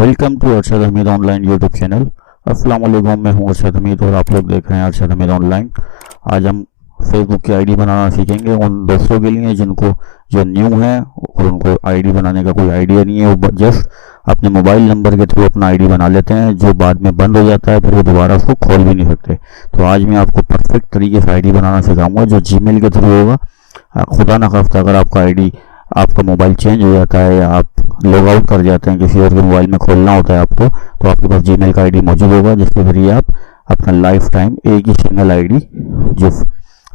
Welcome to Arshad Hamid online YouTube channel. अस्सलाम वालेकुम, मैं हूं अरशद हमीद और आप लोग देख रहे हैं अरशद हमीद ऑनलाइन। आज हम फेसबुक की आईडी बनाना सीखेंगे उन दोस्तों के लिए जिनको जो न्यू है और उनको आईडी बनाने का कोई आइडिया नहीं है। वो जस्ट अपने मोबाइल नंबर के थ्रू अपना आईडी बना लेते हैं, जो बाद में बंद हो जाता है, फिर वो दोबारा उसको खोल भी नहीं सकते। तो आज मैं आपको परफेक्ट तरीके से आईडी बनाना सिखाऊंगा जो जीमेल के थ्रू होगा। खुदा न खास्ता अगर आपका आईडी, आपका मोबाइल चेंज हो जाता है या आप लॉग आउट कर जाते हैं, किसी और के मोबाइल में खोलना होता है आपको, तो आपके पास जीमेल का आईडी मौजूद होगा जिसके जरिए आप अपना लाइफ टाइम एक ही सिंगल आईडी, जो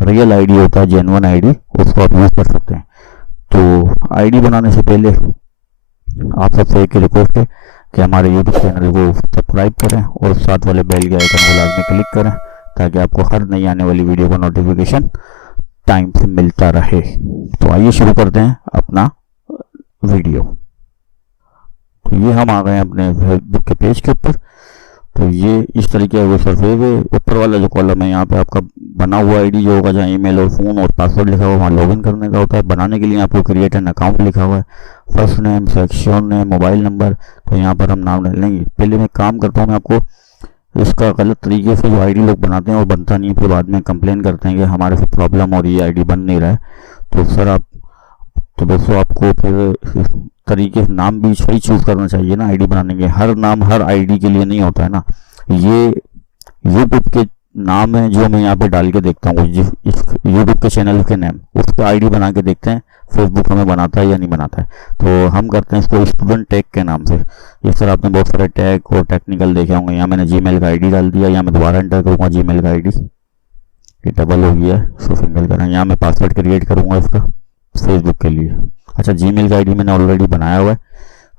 रियल आईडी होता है, जेन्युइन आईडी, उसको आप यूज़ कर सकते हैं। तो आईडी बनाने से पहले आप सबसे एक रिक्वेस्ट है कि हमारे यूट्यूब चैनल को सब्सक्राइब करें और साथ वाले बेल के आइकन को लाजमी क्लिक करें ताकि आपको हर नई आने वाली वीडियो का नोटिफिकेशन टाइम से मिलता रहे। तो आइए शुरू करते हैं अपना वीडियो। तो ये हम आ गए हैं अपने फेसबुक के पेज के ऊपर। तो ये इस तरीके का सरफेस है। ऊपर वाला जो कॉलम है यहाँ पे आपका बना हुआ आईडी जो होगा, जहाँ ईमेल और फ़ोन और पासवर्ड लिखा हुआ, वहाँ लॉगिन करने का होता है। बनाने के लिए आपको क्रिएट एन अकाउंट लिखा हुआ है, first name, section name, mobile number. तो यहाँ पर हम नाम डालेंगे। पहले मैं काम करता हूँ, मैं आपको इसका गलत तरीके से जो आईडी लोग बनाते हैं और बनता नहीं है, फिर बाद में कंप्लेन करते हैं कि हमारे से प्रॉब्लम हो रही है, आईडी बन नहीं रहा है। तो सर आप, तो दोस्तों आपको फिर तरीके से नाम भी सही चूज़ करना चाहिए ना आईडी बनाने के। हर नाम हर आईडी के लिए नहीं होता है ना। ये यूट्यूब के नाम है जो मैं यहाँ पे डाल के देखता हूँ, जिस इस यूट्यूब के चैनल के नाम, उसका आईडी बना के देखते हैं फेसबुक हमें बनाता है या नहीं बनाता है। तो हम करते हैं इसको स्टूडेंट टैग के नाम से। इस तरह आपने बहुत सारे टैग और टेक्निकल देखे होंगे। यहाँ मैंने जीमेल का आईडी डाल दिया, यहाँ मैं दोबारा एंटर करूँगा जीमेल का आईडी, ये डबल हो गया, इसको सिंगल करें। यहाँ मैं पासवर्ड क्रिएट करूँगा इसका फेसबुक के लिए। अच्छा, जीमेल का आईडी मैंने ऑलरेडी बनाया हुआ है,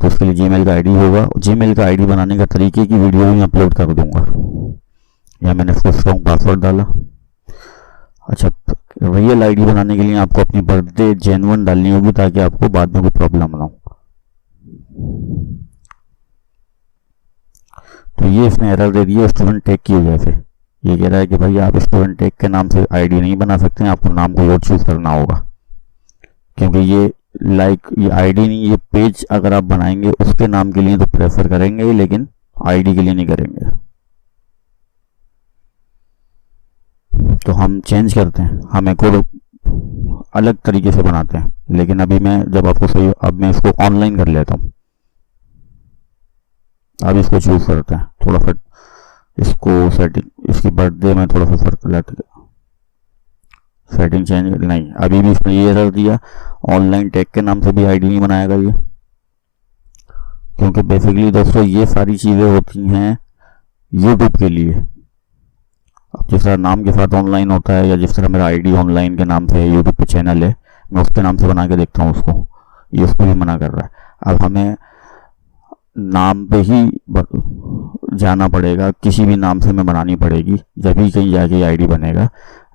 तो उसके लिए जीमेल का आईडी होगा। जीमेल का आईडी बनाने का तरीके की वीडियो भी अपलोड कर दूंगा। यहाँ मैंने इसको स्ट्रॉन्ग पासवर्ड डाला। अच्छा, रियल आईडी बनाने के लिए आपको अपनी बर्थडे जेन्युइन डालनी होगी ताकि आपको बाद में कोई प्रॉब्लम ना हो। तो ये इसने एरर दे दिया स्टूडेंट टैग की वजह से। ये कह रहा है कि भाई आप स्टूडेंट टैग के नाम से आईडी नहीं बना सकते हैं, आपको नाम कोई और चूज करना होगा, क्योंकि ये ये आईडी नहीं, ये पेज अगर आप बनाएंगे उसके नाम के लिए तो प्रेफर करेंगे, लेकिन आईडी के लिए नहीं करेंगे। तो हम चेंज करते हैं, हम एक और अलग तरीके से बनाते हैं। लेकिन अभी मैं जब आपको सही, अब मैं इसको ऑनलाइन कर लेता हूँ। अब इसको चूज करते हैं, थोड़ा सा इसको सेटिंग, इसकी बर्थडे में थोड़ा सा फर्क लेते, सेटिंग चेंज नहीं। अभी भी इसने ये एरर दिया, ऑनलाइन टैग के नाम से भी आईडी नहीं बनाएगा ये, क्योंकि बेसिकली दोस्तों ये सारी चीज़ें होती हैं यूट्यूब के लिए। अब जिस तरह नाम के साथ ऑनलाइन होता है, या जिस तरह मेरा आईडी ऑनलाइन के नाम से यूट्यूब पे चैनल है, मैं उसके नाम से बना के देखता हूँ उसको, ये उसको भी मना कर रहा है। अब हमें नाम पे ही जाना पड़ेगा, किसी भी नाम से हमें बनानी पड़ेगी, जब भी कहीं जाके आईडी बनेगा।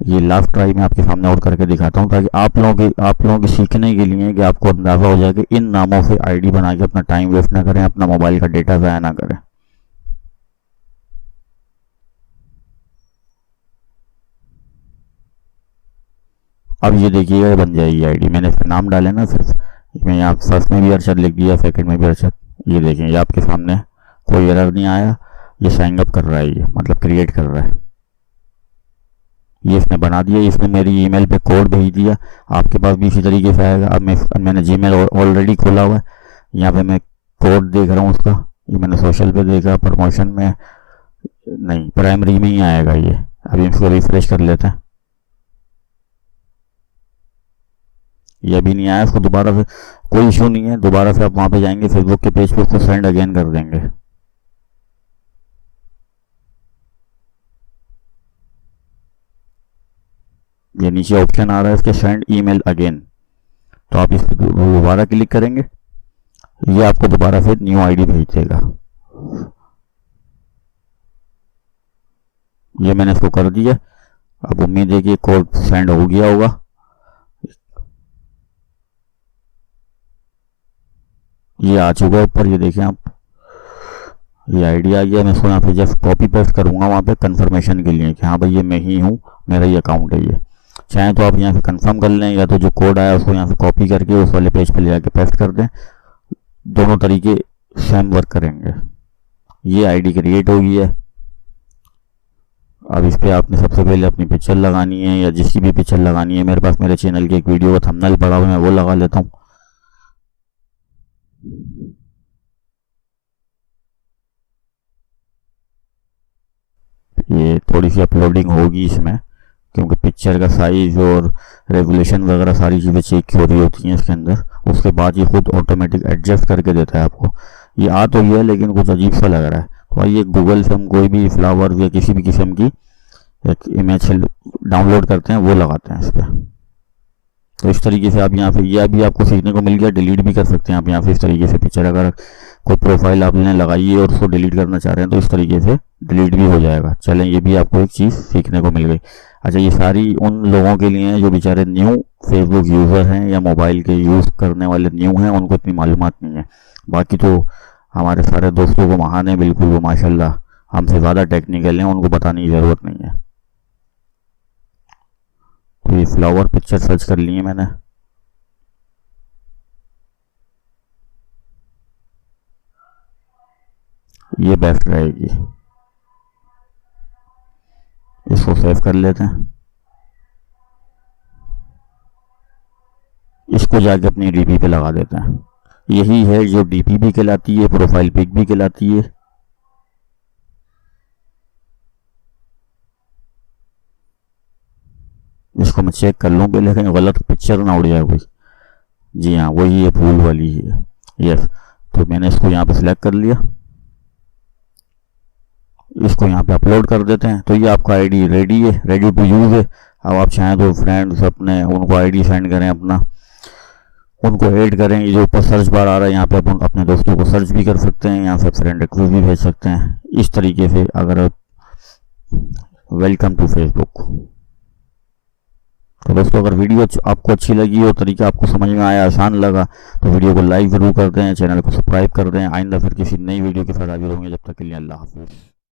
ये लास्ट ट्राई मैं आपके सामने और करके दिखाता हूँ ताकि आप लोगों के सीखने के लिए, कि आपको अंदाज़ा हो जाए कि इन नामों से आईडी बना के अपना टाइम वेस्ट ना करें, अपना मोबाइल का डेटा ज़ाया ना करें। अब ये देखिएगा बन जाएगी आईडी। मैंने इसका नाम डाले ना, फिर मैं यहाँ फर्स्ट में भी अरशद लिख दिया, सेकंड में भी अरशद। ये देखें, ये आपके सामने कोई एरर नहीं आया, ये साइन अप कर रहा है, ये मतलब क्रिएट कर रहा है। ये इसने बना दिया, इसने मेरी ईमेल पे कोड भेज दिया। आपके पास भी इसी तरीके से आएगा। अब मैंने जीमेल ऑलरेडी खोला हुआ है, यहाँ पे मैं कोड देख रहा हूँ उसका। ये मैंने सोशल पे देखा, प्रमोशन में नहीं, प्राइमरी में ही आएगा ये। अभी इसको रिफ्रेश कर लेते हैं, ये अभी नहीं आया। इसको दोबारा से, कोई इशू नहीं है, दोबारा से आप वहाँ पे जाएंगे फेसबुक के पेज पे, उसको सेंड अगेन कर देंगे। ये नीचे ऑप्शन आ रहा है इसके, सेंड ईमेल अगेन। तो आप इस पर दोबारा क्लिक करेंगे, ये आपको दोबारा से न्यू आईडी भेज देगा। ये मैंने इसको कर दिया। अब उम्मीद है कि कोड सेंड हो गया होगा। ये आ चुका है ऊपर, ये देखें आप, ये आईडी आ गया। मैं इसको यहाँ पे जस्ट कॉपी पेस्ट करूँगा वहाँ पे कंफर्मेशन के लिए कि हाँ भाई ये मैं ही हूँ, मेरा ये अकाउंट है। ये चाहें तो आप यहाँ से कंफर्म कर लें, या तो जो कोड आया उसको यहाँ से कॉपी करके उस वाले पेज पे ले जाके पेस्ट कर दें। दोनों तरीके सेम वर्क करेंगे। ये आईडी क्रिएट हो गई है। अब इस पर आपने सबसे पहले अपनी पिक्चर लगानी है, या जिसकी भी पिक्चर लगानी है। मेरे पास मेरे चैनल की एक वीडियो का थंबनेल पड़ा हुआ है, मैं वो लगा लेता हूँ। ये थोड़ी सी अपलोडिंग होगी इसमें, क्योंकि पिक्चर का साइज़ और रेगुलेशन वगैरह सारी चीज़ें चेक हो रही होती हैं इसके अंदर। उसके बाद ये खुद ऑटोमेटिक एडजस्ट करके देता है आपको। ये आ तो गया लेकिन कुछ अजीब सा लग रहा है। तो आइए गूगल से हम कोई भी फ्लावर या किसी भी किस्म की एक इमेज डाउनलोड करते हैं, वो लगाते हैं इस पर। तो इस तरीके से आप यहाँ पे, यह भी आपको सीखने को मिल गया, डिलीट भी कर सकते हैं आप यहाँ पे। इस तरीके से पिक्चर अगर कोई प्रोफाइल आपने लगाई है और उसको डिलीट करना चाह रहे हैं तो इस तरीके से डिलीट भी हो जाएगा। चलें, ये भी आपको एक चीज़ सीखने को मिल गई। अच्छा, ये सारी उन लोगों के लिए हैं जो बेचारे न्यू फेसबुक यूज़र हैं या मोबाइल के यूज़ करने वाले न्यू हैं, उनको इतनी मालूमात नहीं है। बाकी तो हमारे सारे दोस्तों को महान है बिल्कुल, वो माशाल्लाह हमसे ज़्यादा टेक्निकल हैं, उनको बताने की ज़रूरत नहीं है। तो ये फ्लावर पिक्चर सर्च कर ली है मैंने। ये बेस्ट रहेगी, इसको सेव कर लेते हैं। इसको जाके अपनी डीपी पे लगा देते हैं। यही है जो डीपी भी कहलाती है, प्रोफाइल पिक भी कहलाती है। इसको मैं चेक कर लूँ पहले, कहीं गलत पिक्चर ना उड़ जाए कोई। जी हाँ, वही है, फूल वाली ही है। यस, तो मैंने इसको यहाँ पे सिलेक्ट कर लिया। इसको यहाँ पे अपलोड कर देते हैं। तो ये आपका आईडी रेडी है, रेडी टू यूज़ है। अब आप चाहें तो फ्रेंड्स अपने उनको आईडी सेंड करें, अपना उनको ऐड करें। ये जो ऊपर सर्च बार आ रहा है यहाँ पे आप अपने दोस्तों को सर्च भी कर सकते हैं, यहाँ से फ्रेंड रिक्वेस्ट भी भेज सकते हैं इस तरीके से। अगर वेलकम टू फेसबुक। तो दोस्तों, अगर वीडियो आपको अच्छी लगी और तरीका आपको समझ में आया, आसान लगा, तो वीडियो को लाइक ज़रूर कर दें, चैनल को सब्सक्राइब कर दें। आइंदा फिर किसी नई वीडियो के साथ हाजिर होंगे। जब तक के लिए अल्लाह हाफिज़।